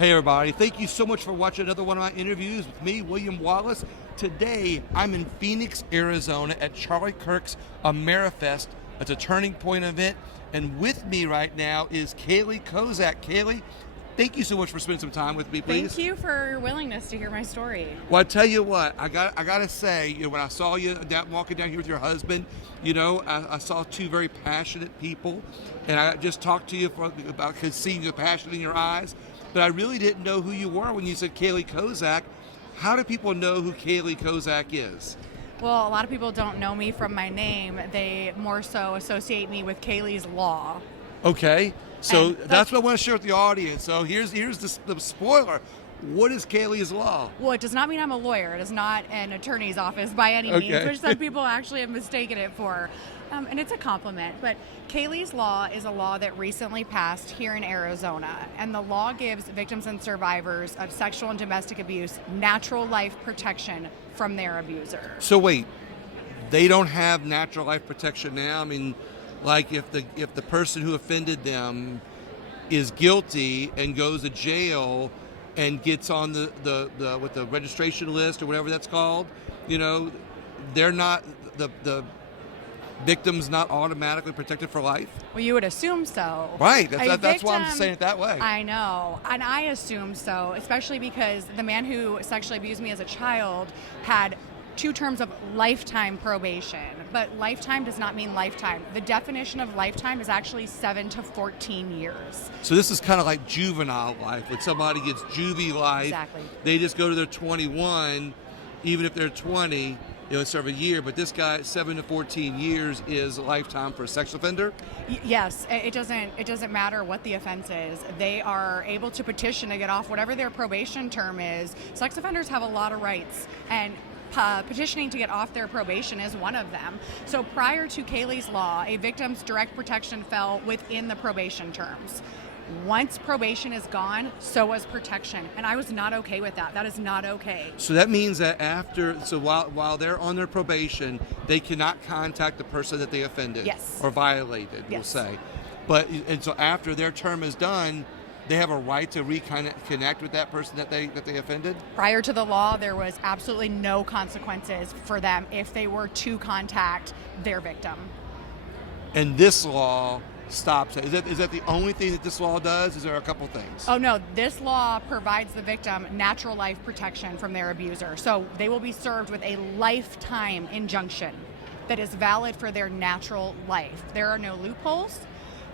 Hey everybody, thank you so much for watching another one of my interviews with me, William Wallace. Today, I'm in Phoenix, Arizona at Charlie Kirk's AmeriFest. It's a Turning Point event. And with me right now is Kayleigh Kozak. Kayleigh, thank you so much for spending some time with me, please. Thank you for your willingness to hear my story. Well, I tell you what, I gotta say, when I saw you walking down here with your husband, I saw two very passionate people, and I just talked to you about seeing the passion in your eyes. But I really didn't know who you were when you said Kayleigh Kozak. How do people know who Kayleigh Kozak is? Well, a lot of people don't know me from my name. They more so associate me with Kayleigh's Law. Okay, so that's what I want to share with the audience. So here's the spoiler. What is Kayleigh's Law? Well, it does not mean I'm a lawyer. It is not an attorney's office by any means, which some people actually have mistaken it for. And it's a compliment. But Kayleigh's Law is a law that recently passed here in Arizona. And the law gives victims and survivors of sexual and domestic abuse natural life protection from their abuser. So wait, they don't have natural life protection now? I mean, like if the person who offended them is guilty and goes to jail and gets on the registration list or whatever that's called, they're not the victim's not automatically protected for life? Well, you would assume so. Right. That's why I'm saying it that way. I know. And I assume so, especially because the man who sexually abused me as a child had 2 terms of lifetime probation. But lifetime does not mean lifetime. The definition of lifetime is actually 7 to 14 years. So this is kind of like juvenile life. When somebody gets juvie life, Exactly. They just go to their 21, even if they're 20, serve a year. But this guy, 7 to 14 years is a lifetime for a sex offender? Yes, it doesn't matter what the offense is. They are able to petition to get off whatever their probation term is. Sex offenders have a lot of rights, and petitioning to get off their probation is one of them. So prior to Kayleigh's Law, a victim's direct protection fell within the probation terms. Once probation is gone, so was protection. And I was not okay with that. That is not okay. So that means that while they're on their probation, they cannot contact the person that they offended. Yes. Or violated, Yes. we'll say. And so after their term is done, they have a right to reconnect with that person that they offended? Prior to the law, there was absolutely no consequences for them if they were to contact their victim. And this law stops it. Is that the only thing that this law does? Is there a couple things? Oh no, this law provides the victim natural life protection from their abuser. So they will be served with a lifetime injunction that is valid for their natural life. There are no loopholes.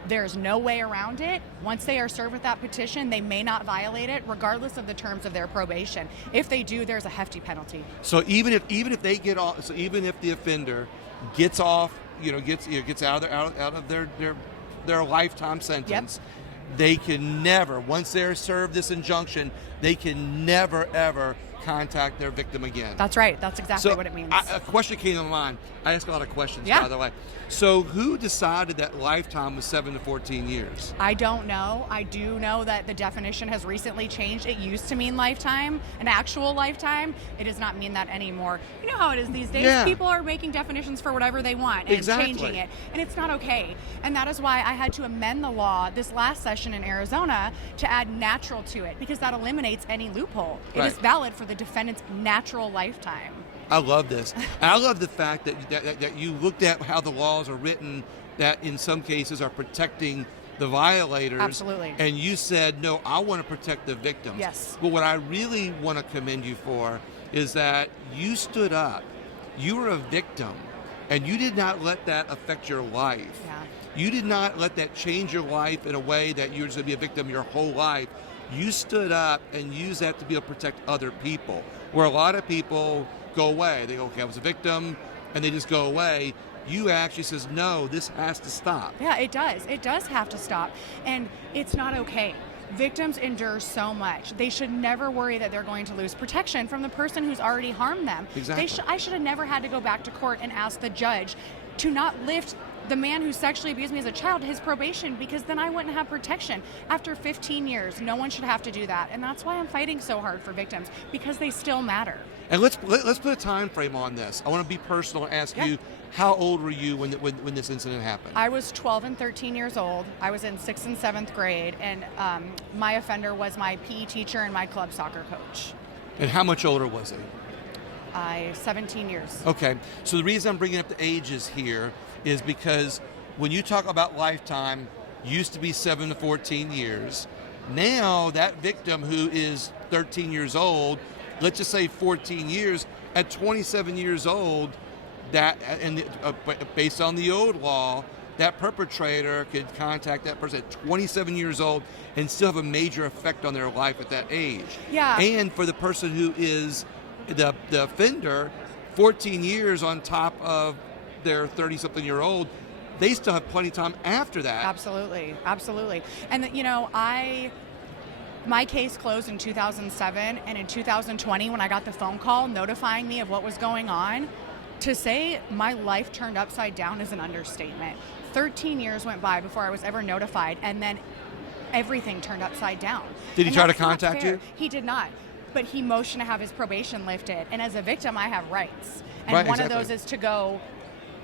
There's no way around it. Once they are served with that petition, they may not violate it regardless of the terms of their probation. If they do, there's a hefty penalty. So even if they get off, so even if the offender gets off, gets out of their lifetime sentence, They can never, once they're served this injunction, they can never ever contact their victim again. That's right. That's exactly what it means. A question came to mind. I ask a lot of questions, by the way. So who decided that lifetime was 7 to 14 years? I don't know. I do know that the definition has recently changed. It used to mean lifetime, an actual lifetime. It does not mean that anymore. You know how it is these days. Yeah. People are making definitions for whatever they want and changing it. And it's not okay. And that is why I had to amend the law this last session in Arizona to add natural to it, because that eliminates any loophole. It is valid for the defendant's natural lifetime. I love this. And I love the fact that you looked at how the laws are written that in some cases are protecting the violators. Absolutely. And you said, no, I want to protect the victims. Yes. But what I really want to commend you for is that you stood up. You were a victim, and you did not let that affect your life. Yeah. You did not let that change your life in a way that you're just going to be a victim your whole life. You stood up and used that to be able to protect other people, where a lot of people go away. They go, okay, I was a victim, and they just go away. You actually says, no, this has to stop. Yeah, it does. It does have to stop. And it's not okay. Victims endure so much. They should never worry that they're going to lose protection from the person who's already harmed them. Exactly. I should have never had to go back to court and ask the judge to not lift the man who sexually abused me as a child, his probation, because then I wouldn't have protection. After 15 years, no one should have to do that. And that's why I'm fighting so hard for victims, because they still matter. And let's put a time frame on this. I want to be personal and ask you, how old were you when this incident happened? I was 12 and 13 years old. I was in 6th and 7th grade, and my offender was my PE teacher and my club soccer coach. And how much older was he? 17 years. Okay, so the reason I'm bringing up the ages here is because when you talk about lifetime, used to be 7 to 14 years. Now that victim who is 13 years old, let's just say 14 years, at 27 years old, based on the old law, that perpetrator could contact that person at 27 years old and still have a major effect on their life at that age. Yeah. And for the person who is the offender, 14 years on top of their 30-something-year-old, they still have plenty of time after that. Absolutely, absolutely. And my case closed in 2007, and in 2020, when I got the phone call notifying me of what was going on, to say my life turned upside down is an understatement. 13 years went by before I was ever notified, and then everything turned upside down. Did he try to contact you? He did not, but he motioned to have his probation lifted. And as a victim, I have rights. And right, one exactly. of those is to go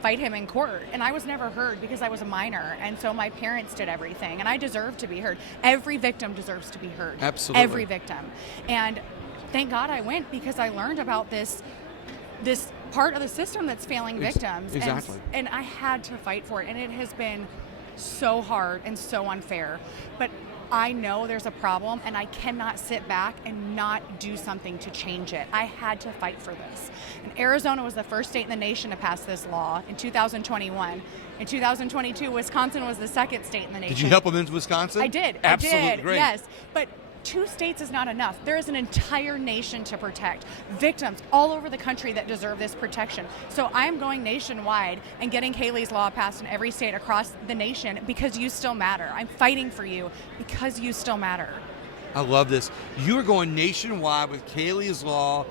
fight him in court. And I was never heard because I was a minor. And so my parents did everything. And I deserve to be heard. Every victim deserves to be heard. Absolutely. Every victim. And thank God I went, because I learned about this part of the system that's failing victims. Exactly. And I had to fight for it. And it has been so hard and so unfair. But I know there's a problem, and I cannot sit back and not do something to change it. I had to fight for this. And Arizona was the first state in the nation to pass this law in 2021. In 2022, Wisconsin was the second state in the nation. Did you help him in Wisconsin? I did. Absolutely, I did, great. yes. But 2 states is not enough. There is an entire nation to protect. Victims all over the country that deserve this protection. So I am going nationwide and getting Kayleigh's law passed in every state across the nation, because you still matter. I'm fighting for you because you still matter. I love this. You are going nationwide with Kayleigh's law.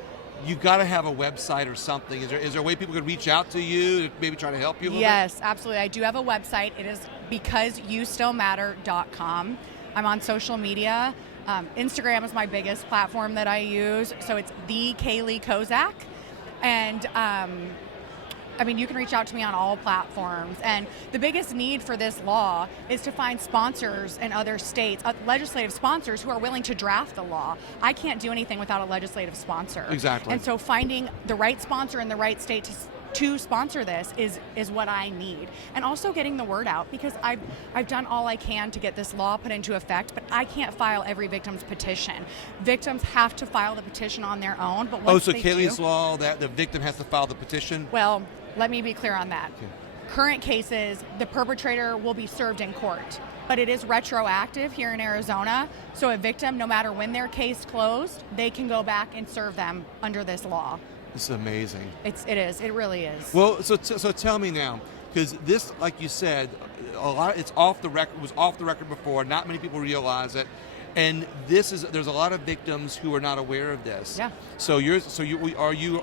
You got to have a website or something. Is there a way people could reach out to you to maybe try to help you a little Yes, absolutely. I do have a website. It is becauseyoustillmatter.com. I'm on social media. Instagram is my biggest platform that I use, so it's the Kayleigh Kozak. And you can reach out to me on all platforms. And the biggest need for this law is to find sponsors in other states, legislative sponsors who are willing to draft the law. I can't do anything without a legislative sponsor. Exactly. And so finding the right sponsor in the right state to sponsor this is what I need. And also getting the word out, because I've done all I can to get this law put into effect, but I can't file every victim's petition. Victims have to file the petition on their own. But once so they Kayleigh's do, law, that the victim has to file the petition? Well, let me be clear on that. Okay. Current cases, the perpetrator will be served in court, but it is retroactive here in Arizona. So a victim, no matter when their case closed, they can go back and serve them under this law. This is amazing. It is. It really is. Well, so tell me now, because this, like you said, it's off the record. It was off the record before. Not many people realize it, and there's a lot of victims who are not aware of this. Yeah. So are you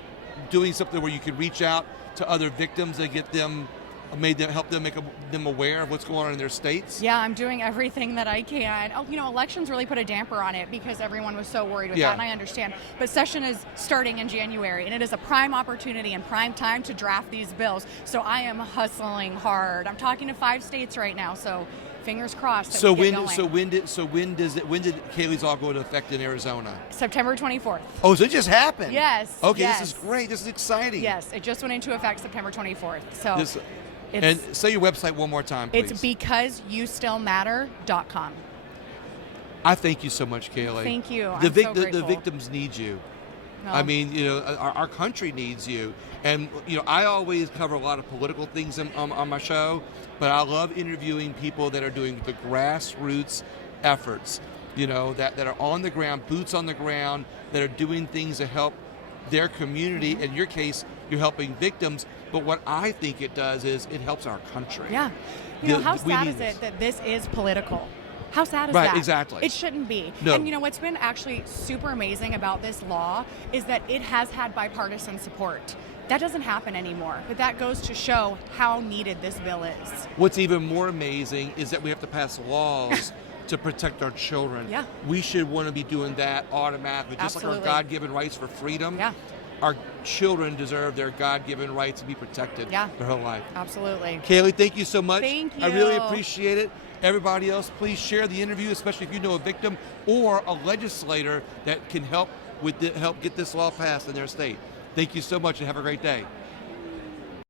doing something where you could reach out to other victims and help them make them aware of what's going on in their states? Yeah, I'm doing everything that I can. Elections really put a damper on it because everyone was so worried with that, and I understand. But session is starting in January, and it is a prime opportunity and prime time to draft these bills. So I am hustling hard. I'm talking to 5 states right now, so fingers crossed that we get going. When did Kayleigh's law go into effect in Arizona? September 24th. Oh, so it just happened? Yes. Okay, yes. This is great. This is exciting. Yes, it just went into effect September 24th. So. And say your website one more time, please. It's becauseyoustillmatter.com. I thank you so much, Kayleigh. Thank you. The I'm so grateful. The victims need you. No. I mean, our country needs you. And, I always cover a lot of political things on my show, but I love interviewing people that are doing the grassroots efforts, that are on the ground, boots on the ground, that are doing things to help their community. In your case, you're helping victims. But what I think it does is it helps our country. Yeah. How sad is it that this is political? How sad is that? Right, exactly. It shouldn't be. No. And what's been actually super amazing about this law is that it has had bipartisan support. That doesn't happen anymore, but that goes to show how needed this bill is. What's even more amazing is that we have to pass laws to protect our children. Yeah. We should want to be doing that automatically, just Absolutely. like our God-given rights for freedom. Yeah. Our children deserve their God-given rights to be protected Yeah. their whole life. Absolutely. Kayleigh, thank you so much. Thank I really you. appreciate it. Everybody else, please share the interview, especially if you know a victim or a legislator that can help get this law passed in their state. Thank you so much and have a great day.